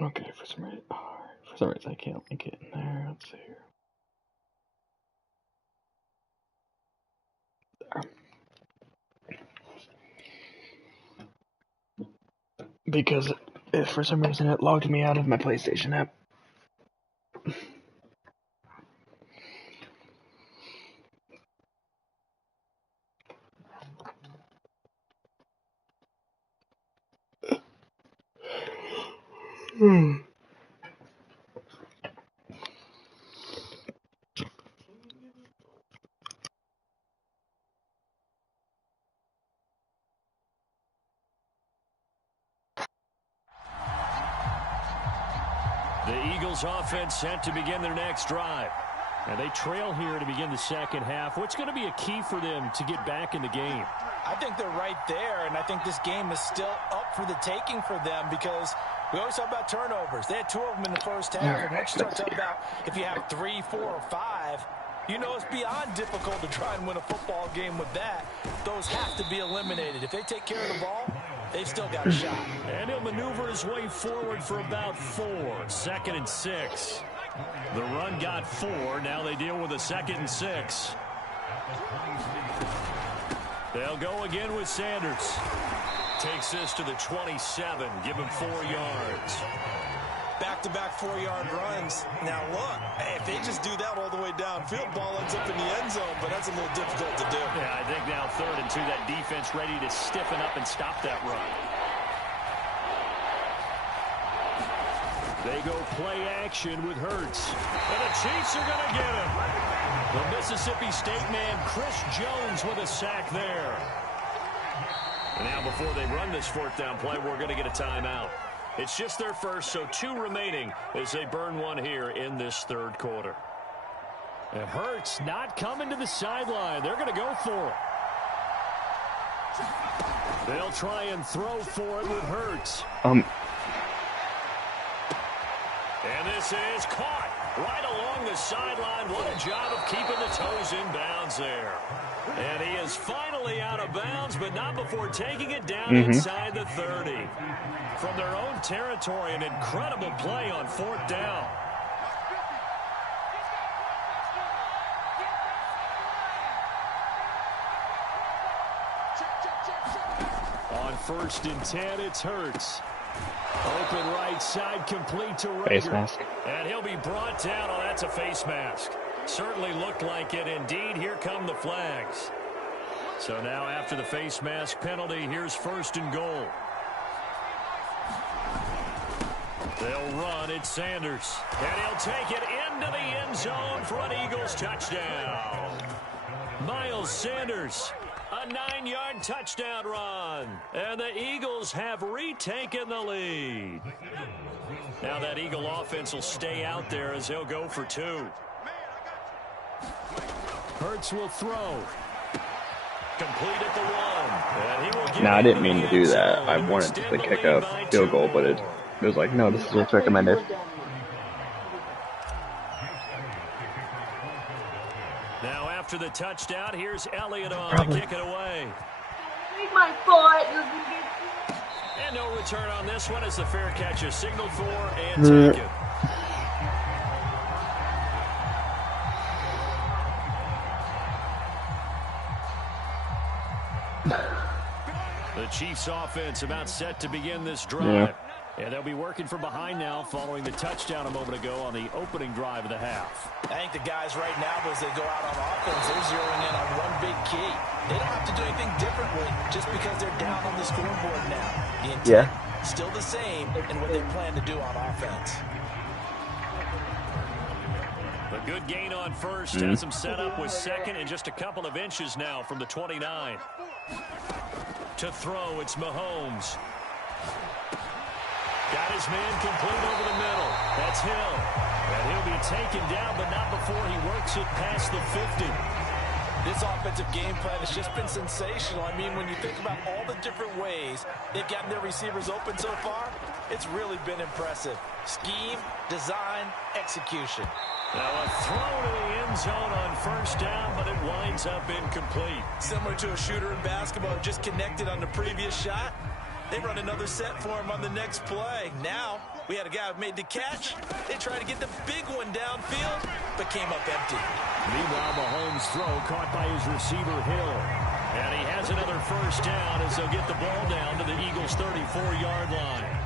Okay, for some reason I can't link it in there. Let's see here. Because if for some reason it logged me out of my PlayStation app. The Eagles offense set to begin their next drive. And they trail here to begin the second half. What's going to be a key for them to get back in the game? I think they're right there, and I think this game is still up for the taking for them because we always talk about turnovers. They had 2 of them in the first half. And once you start talking about if you have 3, 4, or 5, you know it's beyond difficult to try and win a football game with that. Those have to be eliminated. If they take care of the ball, they've still got a shot. And he'll maneuver his way forward for about 4. 2nd and 6. The run got 4. Now they deal with a 2nd and 6. They'll go again with Sanders. Takes this to the 27. Give him 4 yards. Back-to-back 4-yard runs. Now look, if they just do that all the way downfield, ball ends up in the end zone, but that's a little difficult to do. Yeah, I think now 3rd and 2, that defense ready to stiffen up and stop that run. They go play action with Hurts. And the Chiefs are going to get him. The Mississippi State man, Chris Jones, with a sack there. And now before they run this 4th down play, we're going to get a timeout. It's just their first, so 2 remaining as they burn 1 here in this 3rd quarter. And Hurts not coming to the sideline. They're going to go for it. They'll try and throw for it with Hurts. And this is caught right along the sideline. What a job of keeping the toes in bounds there. And he is finally out of bounds, but not before taking it down inside the 30. From their own territory, an incredible play on 4th down. On 1st and 10, it's Hurts. Open right side, complete to Rager. Face mask. And he'll be brought down. Oh, that's a face mask. Certainly looked like it. Indeed, here come the flags. So now after the face mask penalty, here's 1st and goal. They'll run. It's Sanders. And he'll take it into the end zone for an Eagles touchdown. Miles Sanders. A 9-yard touchdown run. And the Eagles have retaken the lead. Now that Eagle offense will stay out there as they'll go for 2. Hurts will throw. Complete at the 1. And he will get I didn't mean to do that. I wanted to kick a field goal, but it was like, no, this is what's recommended. Now after the touchdown, here's Elliott on to kick it away. My fault. And no return on this one as the fair catch is signaled for and taken. The Chiefs offense about set to begin this drive. Yeah. And they'll be working from behind now following the touchdown a moment ago on the opening drive of the half. I think the guys right now, as they go out on offense, they're zeroing in on one big key. They don't have to do anything differently just because they're down on the scoreboard now. The intent still the same in what they plan to do on offense. A good gain on 1st has him set up with 2nd and just a couple of inches now from the 29. To throw, it's Mahomes. Got his man complete over the middle. That's Hill. And he'll be taken down, but not before he works it past the 50. This offensive game plan has just been sensational. I mean, when you think about all the different ways they've gotten their receivers open so far, it's really been impressive. Scheme, design, execution. Now a throw to the end zone on first down, but it winds up incomplete. Similar to a shooter in basketball who just connected on the previous shot. They run another set for him on the next play. Now, we had a guy who made the catch. They tried to get the big one downfield, but came up empty. Meanwhile, Mahomes' throw caught by his receiver, Hill. And he has another first down as they'll get the ball down to the Eagles' 34-yard line.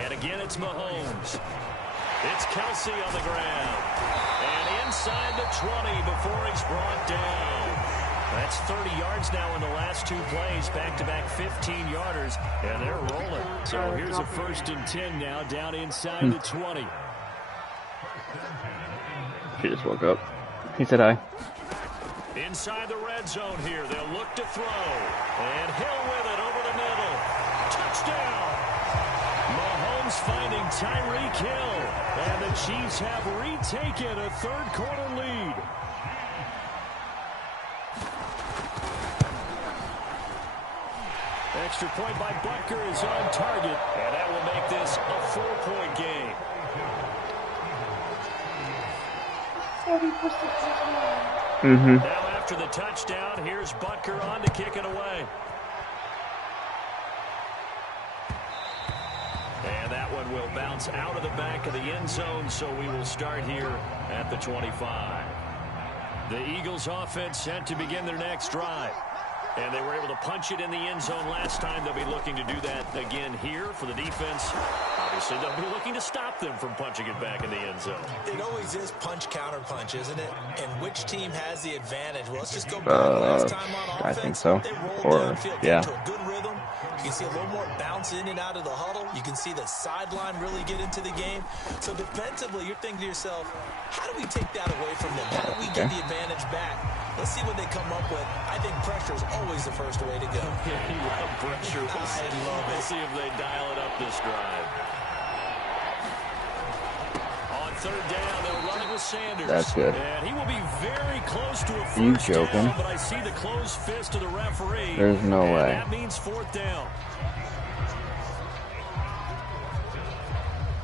And again, it's Mahomes. It's Kelsey on the ground. And inside the 20 before he's brought down. That's 30 yards now in the last two plays. Back-to-back 15-yarders. And they're rolling. So here's a 1st and 10 now down inside the 20. She just woke up. He said hi. Inside the red zone here. They'll look to throw. And Hill with it over the middle. Touchdown. Mahomes finding Tyreek Hill. And the Chiefs have retaken a third-quarter lead. Extra point by Butker is on target. And that will make this a 4-point game. Now after the touchdown, here's Butker on to kick it away. And that one will bounce out of the back of the end zone, so we will start here at the 25. The Eagles offense set to begin their next drive. And they were able to punch it in the end zone last time. They'll be looking to do that again here for the defense. Obviously, they'll be looking to stop them from punching it back in the end zone. It always is punch-counter-punch, isn't it? And which team has the advantage? Well, let's just go back last time on offense. I think so. They rolled Or, downfield, yeah. into a good rhythm. You can see a little more bounce in and out of the huddle. You can see the sideline really get into the game. So defensively, you're thinking to yourself, how do we take that away from them? How do we get the advantage back? Let's see what they come up with. I think pressure is always the first way to go. Yeah, you love pressure. We'll see if they dial it up this drive. On third down, they'll run it with Sanders. That's good. And he will be very close to a first You joking? down, but I see the closed fist of the referee. There's no way. That means 4th down.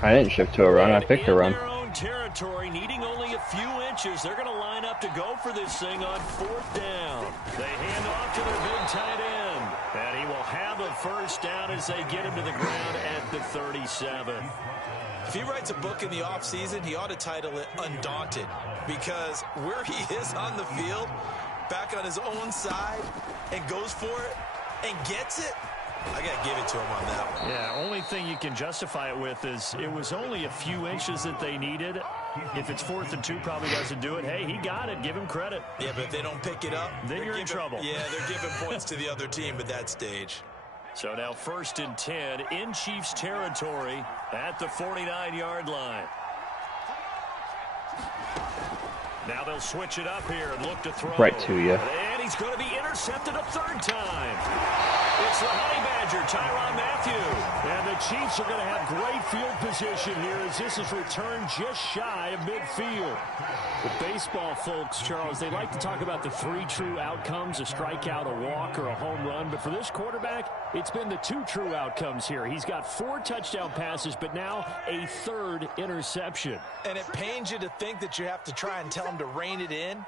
I didn't shift to a run. I picked a run. In their own territory, needing only a few inches, they're going to line up to go for this thing on 4th down. They hand off to their big tight end. And he will have a first down as they get him to the ground at the 37. If he writes a book in the offseason, he ought to title it Undaunted, because where he is on the field, back on his own side, and goes for it, and gets it, I got to give it to him on that one. Yeah, only thing you can justify it with is it was only a few inches that they needed. If it's 4th and 2, probably doesn't do it. Hey, he got it. Give him credit. Yeah, but if they don't pick it up, then you're in trouble. Yeah, they're giving points to the other team at that stage. So now 1st and 10 in Chiefs territory at the 49-yard line. Now they'll switch it up here and look to throw. Right to you. And he's going to be intercepted a 3rd time. It's the Honey Badger, Tyrann Mathieu. And the Chiefs are going to have great field position here as this is returned just shy of midfield. The baseball folks, Charles, they like to talk about the 3 true outcomes, a strikeout, a walk, or a home run. But for this quarterback, it's been the 2 true outcomes here. He's got 4 touchdown passes, but now a 3rd interception. And it pains you to think that you have to try and tell him to rein it in.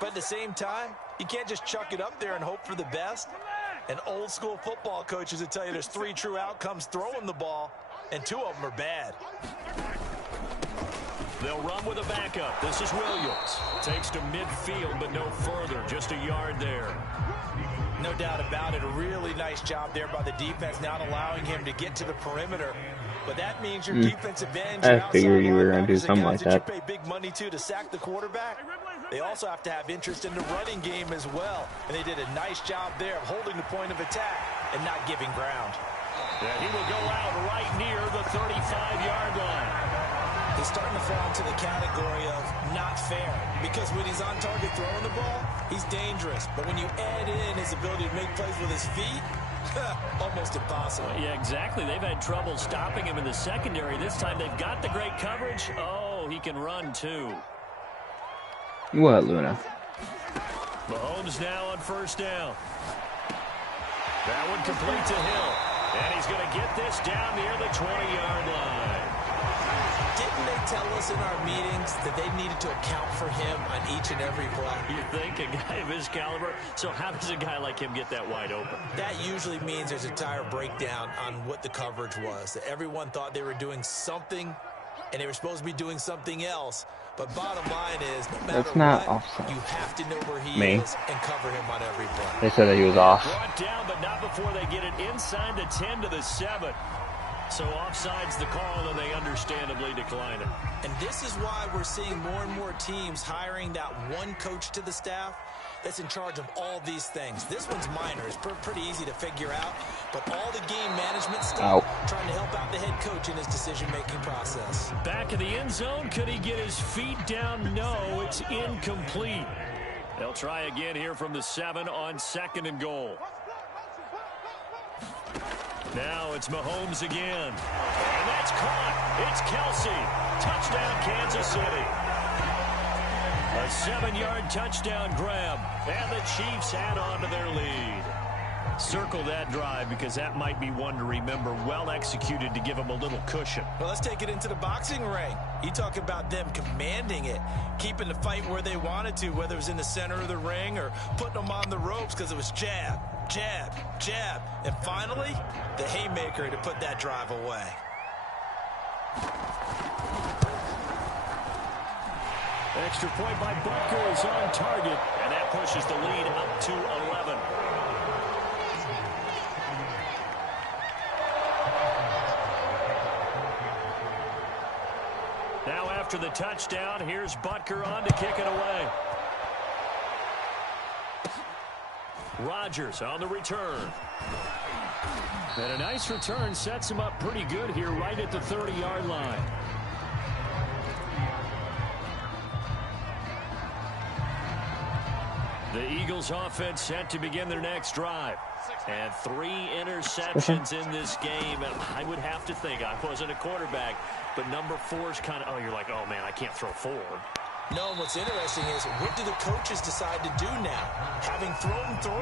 But at the same time, you can't just chuck it up there and hope for the best. And old school football coaches will tell you there's 3 true outcomes throwing the ball, and 2 of them are bad. They'll run with a backup. This is Williams. Takes to midfield, but no further. Just a yard there. No doubt about it. A really nice job there by the defense, not allowing him to get to the perimeter. But that means your defensive end. I figured you were going to do something like that. You pay big money to sack the quarterback. They also have to have interest in the running game as well. And they did a nice job there of holding the point of attack and not giving ground. Yeah, he will go out right near the 35-yard line. He's starting to fall into the category of not fair, because when he's on target throwing the ball, he's dangerous. But when you add in his ability to make plays with his feet, Almost impossible. Yeah, exactly. They've had trouble stopping him in the secondary. This time they've got the great coverage. Oh, he can run too. What, Luna? Mahomes now on first down. That one complete to Hill. And he's going to get this down near the 20-yard line. Didn't they tell us in our meetings that they needed to account for him on each and every play? You think a guy of his caliber? So how does a guy like him get that wide open? That usually means there's a entire breakdown on what the coverage was. That everyone thought they were doing something, and they were supposed to be doing something else. But bottom line is, no matter That's not what, offside. you have to know where he Me. is and cover him on every play. They said that he was off. Brought down, but not before they get it inside the 10 to the 7. So offside's the call, and they understandably decline it. And this is why we're seeing more and more teams hiring that one coach to the staff that's in charge of all these things. This one's minor. It's pretty easy to figure out. But all the game management stuff, trying to help out the head coach in his decision-making process. Back in the end zone, could he get his feet down? No, it's incomplete. They'll try again here from the 7 on 2nd and goal. Now it's Mahomes again. And that's caught. It's Kelsey. Touchdown, Kansas City. A 7-yard touchdown grab. And the Chiefs add on to their lead. Circle that drive because that might be one to remember. Well executed to give them a little cushion. Well, let's take it into the boxing ring. You talk about them commanding it, keeping the fight where they wanted to, whether it was in the center of the ring or putting them on the ropes because it was jab, jab, jab. And finally, the haymaker to put that drive away. Extra point by Butker is on target, and that pushes the lead up to 11. Now after the touchdown, here's Butker on to kick it away. Rodgers on the return. And a nice return sets him up pretty good here right at the 30-yard line. The Eagles offense set to begin their next drive. And 3 interceptions in this game. And I would have to think, I wasn't a quarterback, but number 4's kind of, oh, you're like, oh, man, I can't throw 4. No, what's interesting is, what do the coaches decide to do now? Having thrown 3,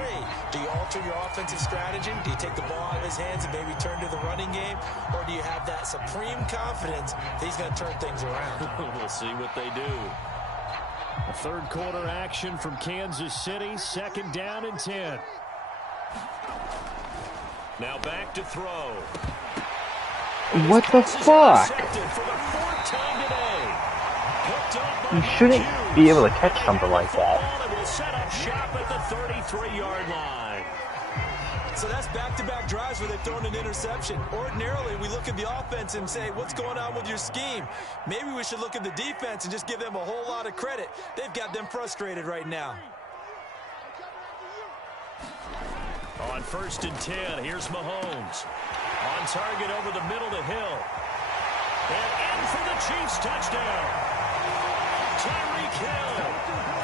do you alter your offensive strategy? Do you take the ball out of his hands and maybe turn to the running game? Or do you have that supreme confidence that he's going to turn things around? We'll see what they do. A third quarter action from Kansas City. 2nd down and 10. Now back to throw. What the fuck? You shouldn't be able to catch something like that. Will set up shop at the 33-yard line. So that's back-to-back drives where they've thrown an interception. Ordinarily, we look at the offense and say, what's going on with your scheme? Maybe we should look at the defense and just give them a whole lot of credit. They've got them frustrated right now. On 1st and 10, here's Mahomes. On target over the middle to Hill. And in for the Chiefs touchdown. Tyreek Hill,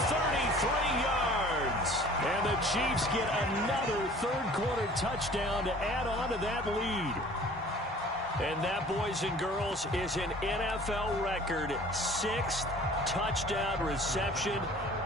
33 yards. And the Chiefs get another third quarter touchdown to add on to that lead. And that, boys and girls, is an NFL record 6th touchdown reception.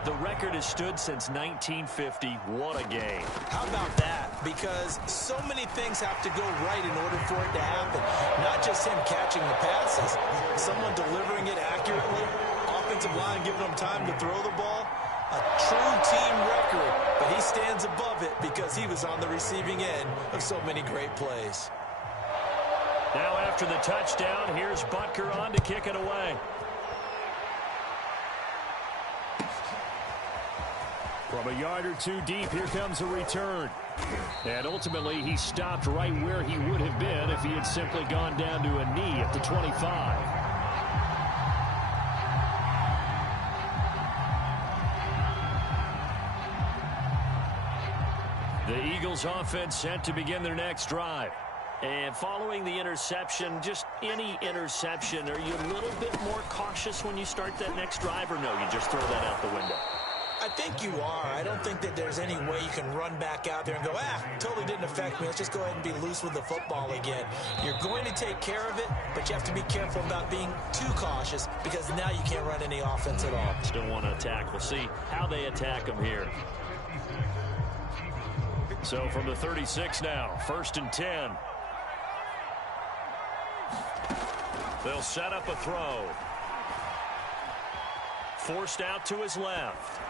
The record has stood since 1950. What a game. How about that? Because so many things have to go right in order for it to happen. Not just him catching the passes, someone delivering it accurately, offensive line giving him time to throw the ball. A true team record, but he stands above it because he was on the receiving end of so many great plays. Now after the touchdown, here's Butker on to kick it away. From a yard or 2 deep, here comes a return. And ultimately, he stopped right where he would have been if he had simply gone down to a knee at the 25. The Eagles offense set to begin their next drive. And following the interception, just any interception, are you a little bit more cautious when you start that next drive, or no, you just throw that out the window? I think you are. I don't think that there's any way you can run back out there and go, totally didn't affect me. Let's just go ahead and be loose with the football again. You're going to take care of it, but you have to be careful about being too cautious because now you can't run any offense at all. Still want to attack. We'll see how they attack them here. So from the 36 now, 1st and 10. They'll set up a throw. Forced out to his left.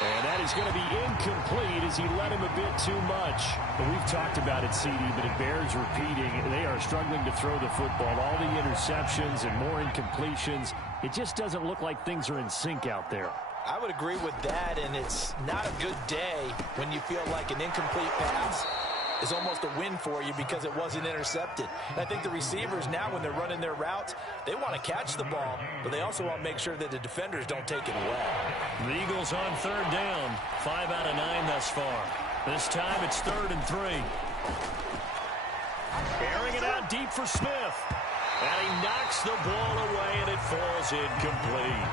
And that is going to be incomplete as he let him a bit too much. But we've talked about it, CD, but it bears repeating. They are struggling to throw the football. All the interceptions and more incompletions. It just doesn't look like things are in sync out there. I would agree with that, and it's not a good day when you feel like an incomplete pass is almost a win for you because it wasn't intercepted. And I think the receivers now, when they're running their routes, they want to catch the ball, but they also want to make sure that the defenders don't take it away. The Eagles on 3rd down. 5 out of 9 thus far. This time it's 3rd and 3. Airing it out deep for Smith. And he knocks the ball away, and it falls incomplete.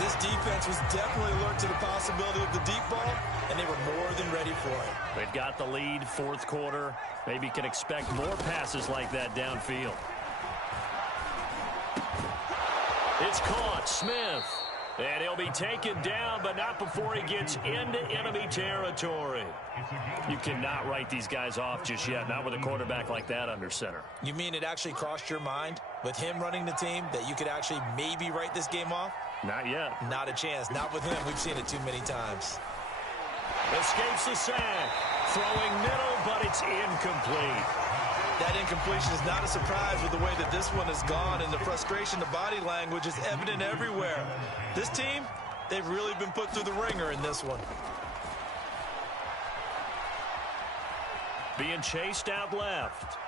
This defense was definitely alert to the possibility of the deep ball, and they were more than ready for it. They've got the lead, 4th quarter. Maybe can expect more passes like that downfield. It's caught, Smith. And he'll be taken down, but not before he gets into enemy territory. You cannot write these guys off just yet, not with a quarterback like that under center. You mean it actually crossed your mind with him running the team that you could actually maybe write this game off? Not yet. Not a chance. Not with him. We've seen it too many times. Escapes the sack. Throwing middle, but it's incomplete. That incompletion is not a surprise with the way that this one has gone, and the frustration, the body language is evident everywhere. This team, they've really been put through the ringer in this one. Being chased out left.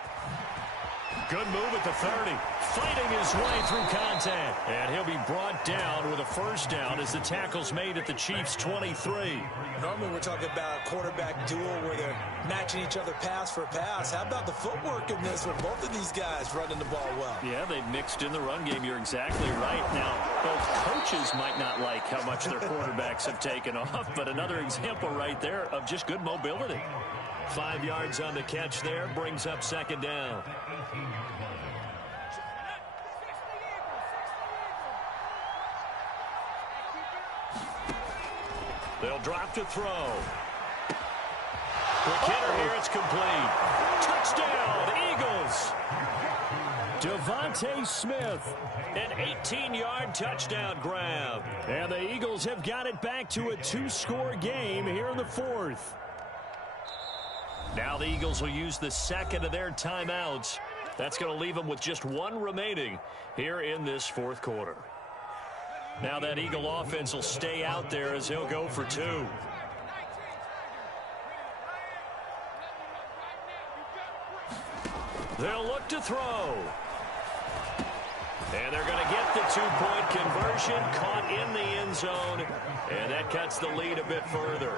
Good move at the 30. Fighting his way through contact. And he'll be brought down with a 1st down as the tackle's made at the Chiefs' 23. Normally we're talking about a quarterback duel where they're matching each other pass for pass. How about the footwork in this one? Both of these guys running the ball well. Yeah, they've mixed in the run game. You're exactly right. Now, both coaches might not like how much their quarterbacks have taken off, but another example right there of just good mobility. 5 yards on the catch there, brings up 2nd down. They'll drop to throw. Quick hitter here, it's complete. Touchdown, Eagles. Devontae Smith, an 18-yard touchdown grab. And the Eagles have got it back to a 2-score game here in the 4th. Now the Eagles will use the 2nd of their timeouts. That's going to leave them with just 1 remaining here in this 4th quarter. Now that Eagle offense will stay out there as he'll go for 2. They'll look to throw. And they're going to get the 2-point conversion, caught in the end zone, and that cuts the lead a bit further.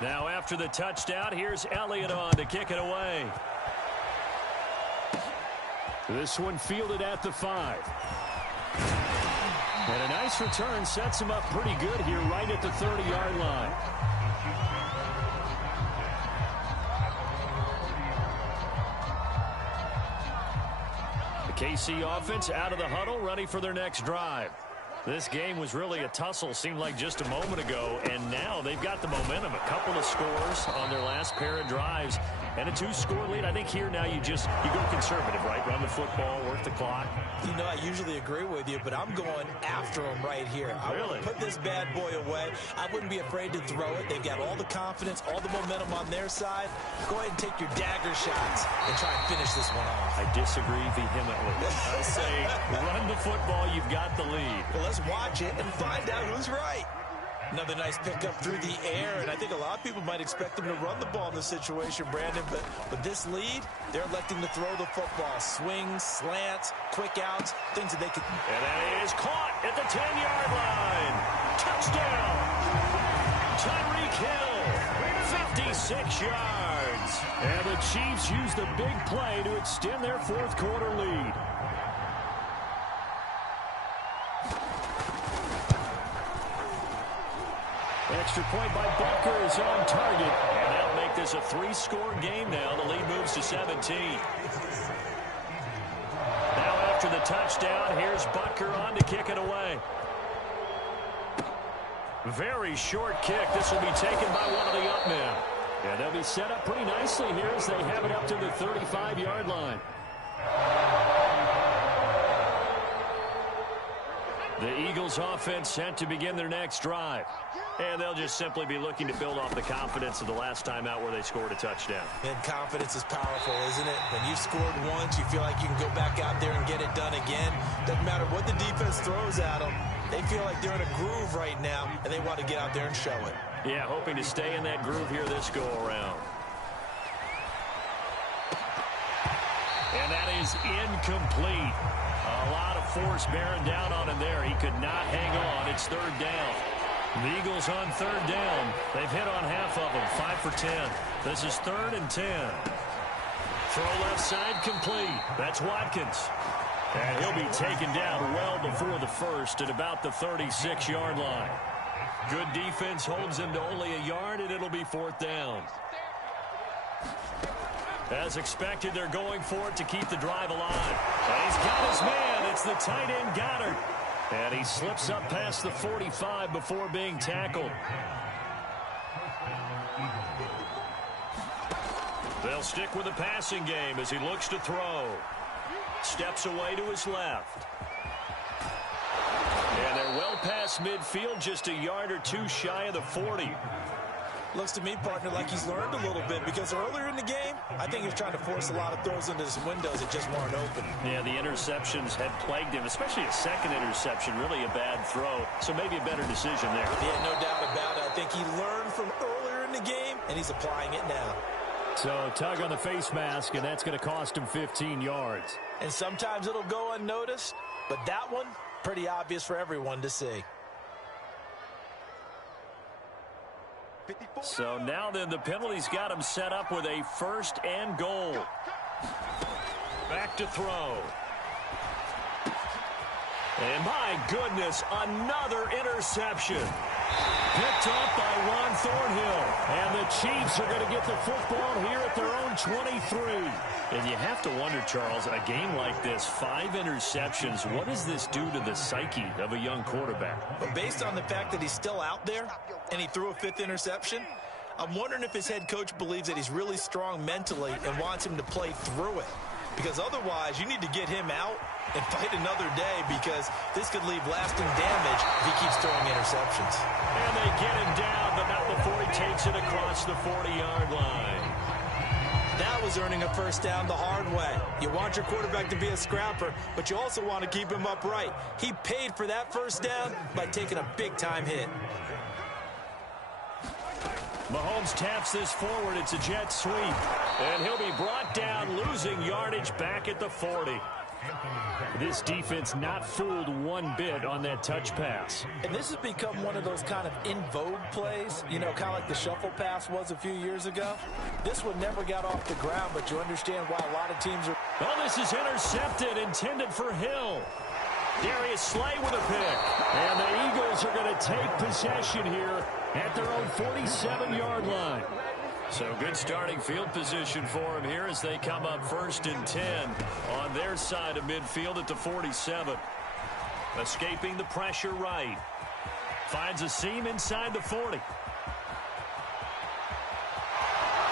Now after the touchdown, here's Elliott on to kick it away. This one fielded at the 5. And a nice return sets him up pretty good here right at the 30-yard line. The KC offense out of the huddle, ready for their next drive. This game was really a tussle, seemed like just a moment ago, and now they've got the momentum. A couple of scores on their last pair of drives and a 2-score lead. I think here now you go conservative, right? Run the football, work the clock. You know, I usually agree with you, but I'm going after them right here. I really put this bad boy away. I wouldn't be afraid to throw it. They've got all the confidence, all the momentum on their side. Go ahead and take your dagger shots and try and finish this one off. I disagree vehemently. I say run the football. You've got the lead. Well, let's watch it and find out who's right. Another nice pickup through the air, and I think a lot of people might expect them to run the ball in this situation, Brandon, but with this lead, they're electing to throw the football. Swings, slants, quick outs, things that they can... And that is caught at the 10-yard line. Touchdown! Tyreek Hill, 56 yards. And the Chiefs use the big play to extend their 4th quarter lead. extra point by Butker is on target. And that'll make this a 3-score game now. The lead moves to 17. Now after the touchdown, here's Butker on to kick it away. Very short kick. This will be taken by one of the up men. Yeah, they'll be set up pretty nicely here as they have it up to the 35-yard line. The Eagles offense set to begin their next drive. And they'll just simply be looking to build off the confidence of the last time out where they scored a touchdown. And confidence is powerful, isn't it? When you've scored once, you feel like you can go back out there and get it done again. Doesn't matter what the defense throws at them. They feel like they're in a groove right now, and they want to get out there and show it. Yeah, hoping to stay in that groove here this go-around. And that is incomplete. A lot of force bearing down on him there. He could not hang on. It's third down. The Eagles on third down. They've hit on half of them, 5 for 10. This is 3rd and 10. Throw left side complete. That's Watkins. And he'll be taken down well before the first at about the 36-yard line. Good defense holds him to only a yard, and it'll be 4th down. As expected, they're going for it to keep the drive alive. And he's got his man. It's the tight end, Goddard. And he slips up past the 45 before being tackled. They'll stick with the passing game as he looks to throw. Steps away to his left. And they're well past midfield, just a yard or two shy of the 40. Looks to me, partner, like he's learned a little bit because earlier in the game, I think he was trying to force a lot of throws into some windows that just weren't open. Yeah, the interceptions had plagued him, especially a second interception, really a bad throw. So maybe a better decision there. Yeah, no doubt about it. I think he learned from earlier in the game, and he's applying it now. So tug on the face mask, and that's going to cost him 15 yards. And sometimes it'll go unnoticed, but that one, pretty obvious for everyone to see. So now then the penalty's got him set up with a 1st and goal. Back to throw. And my goodness, another interception. Picked off by Ron Thornhill. And the Chiefs are going to get the football here at their own 23. And you have to wonder, Charles, a game like this, 5 interceptions, what does this do to the psyche of a young quarterback? But based on the fact that he's still out there and he threw a 5th interception, I'm wondering if his head coach believes that he's really strong mentally and wants him to play through it. Because otherwise, you need to get him out and fight another day because this could leave lasting damage if he keeps throwing interceptions. And they get him down, but not before he takes it across the 40-yard line. That was earning a 1st down the hard way. You want your quarterback to be a scrapper, but you also want to keep him upright. He paid for that 1st down by taking a big-time hit. Mahomes taps this forward. It's a jet sweep. And he'll be brought down, losing yardage back at the 40. This defense not fooled one bit on that touch pass. And this has become one of those kind of in vogue plays, you know, kind of like the shuffle pass was a few years ago. This one never got off the ground, but you understand why a lot of teams are... Oh, this is intercepted, intended for Hill. Darius Slay with a pick. And the Eagles are going to take possession here at their own 47-yard line. So good starting field position for him here as they come up 1st and 10 on their side of midfield at the 47. Escaping the pressure right. Finds a seam inside the 40.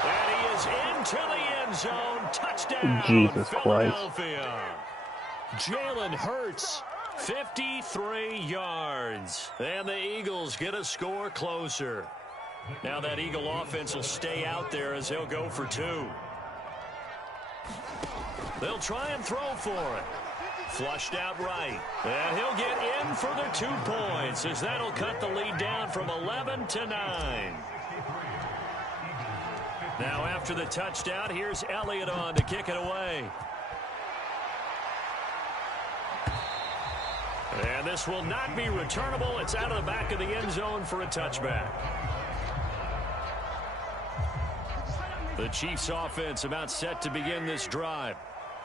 And he is into the end zone. Touchdown, Jesus Philadelphia. Jalen Hurts, 53 yards. And the Eagles get a score closer. Now that Eagle offense will stay out there as they'll go for 2. They'll try and throw for it. Flushed out right. And he'll get in for the 2 points as that'll cut the lead down from 11 to 9. Now after the touchdown, here's Elliott on to kick it away. And this will not be returnable. It's out of the back of the end zone for a touchback. The Chiefs offense about set to begin this drive.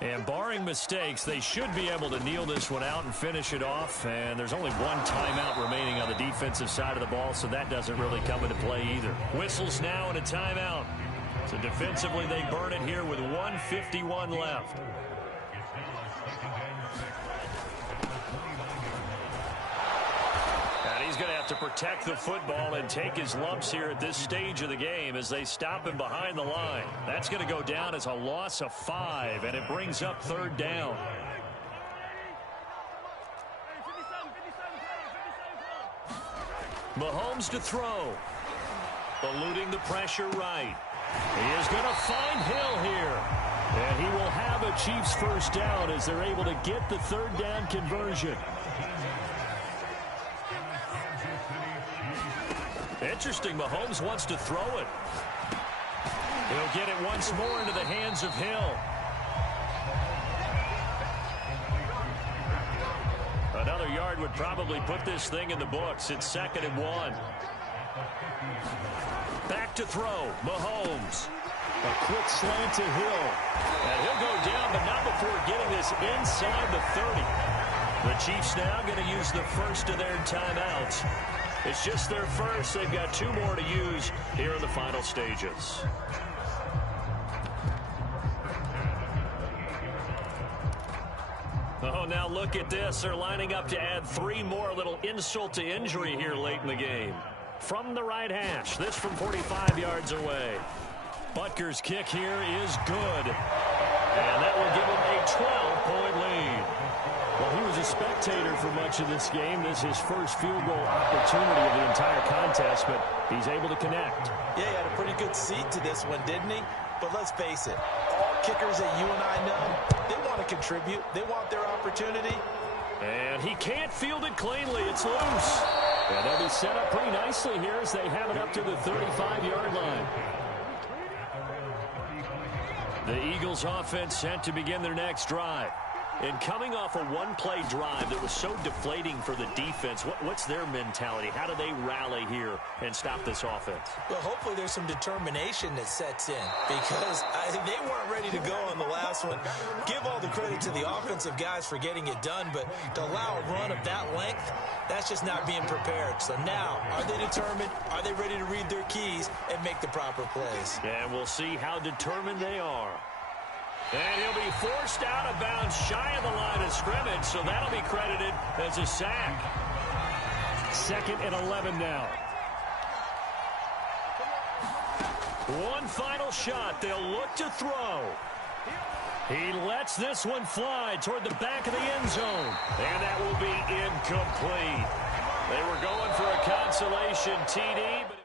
And barring mistakes, they should be able to kneel this one out and finish it off. And there's only one timeout remaining on the defensive side of the ball, so that doesn't really come into play either. Whistles now and a timeout. So defensively, they burn it here with 1:51 left. He's going to have to protect the football and take his lumps here at this stage of the game as they stop him behind the line. That's going to go down as a loss of 5, and it brings up 3rd down. Mahomes to throw. Eluding the pressure right. He is going to find Hill here. And he will have a Chiefs first down as they're able to get the 3rd down conversion. Interesting, Mahomes wants to throw it. He'll get it once more into the hands of Hill. Another yard would probably put this thing in the books. It's 2nd and 1. Back to throw, Mahomes. A quick slant to Hill. And he'll go down, but not before getting this inside the 30. The Chiefs now going to use the first of their timeouts. It's just their first. They've got 2 more to use here in the final stages. Oh, now look at this. They're lining up to add 3 more. A little insult to injury here late in the game. From the right hash. This from 45 yards away. Butker's kick here is good. And that will give him a 12-point lead. Well, he was a spectator for much of this game. This is his first field goal opportunity of the entire contest, but he's able to connect. Yeah, he had a pretty good seat to this one, didn't he? But let's face it, all kickers that you and I know, they want to contribute. They want their opportunity. And he can't field it cleanly. It's loose. And they'll be set up pretty nicely here as they have it up to the 35-yard line. The Eagles offense set to begin their next drive. And coming off a one-play drive that was so deflating for the defense, what's their mentality? How do they rally here and stop this offense? Well, hopefully there's some determination that sets in because they weren't ready to go on the last one. Give all the credit to the offensive guys for getting it done, but to allow a run of that length, that's just not being prepared. So now, are they determined? Are they ready to read their keys and make the proper plays? And we'll see how determined they are. And he'll be forced out of bounds shy of the line of scrimmage, so that'll be credited as a sack. 2nd and 11 now. One final shot. They'll look to throw. He lets this one fly toward the back of the end zone. And that will be incomplete. They were going for a consolation TD, but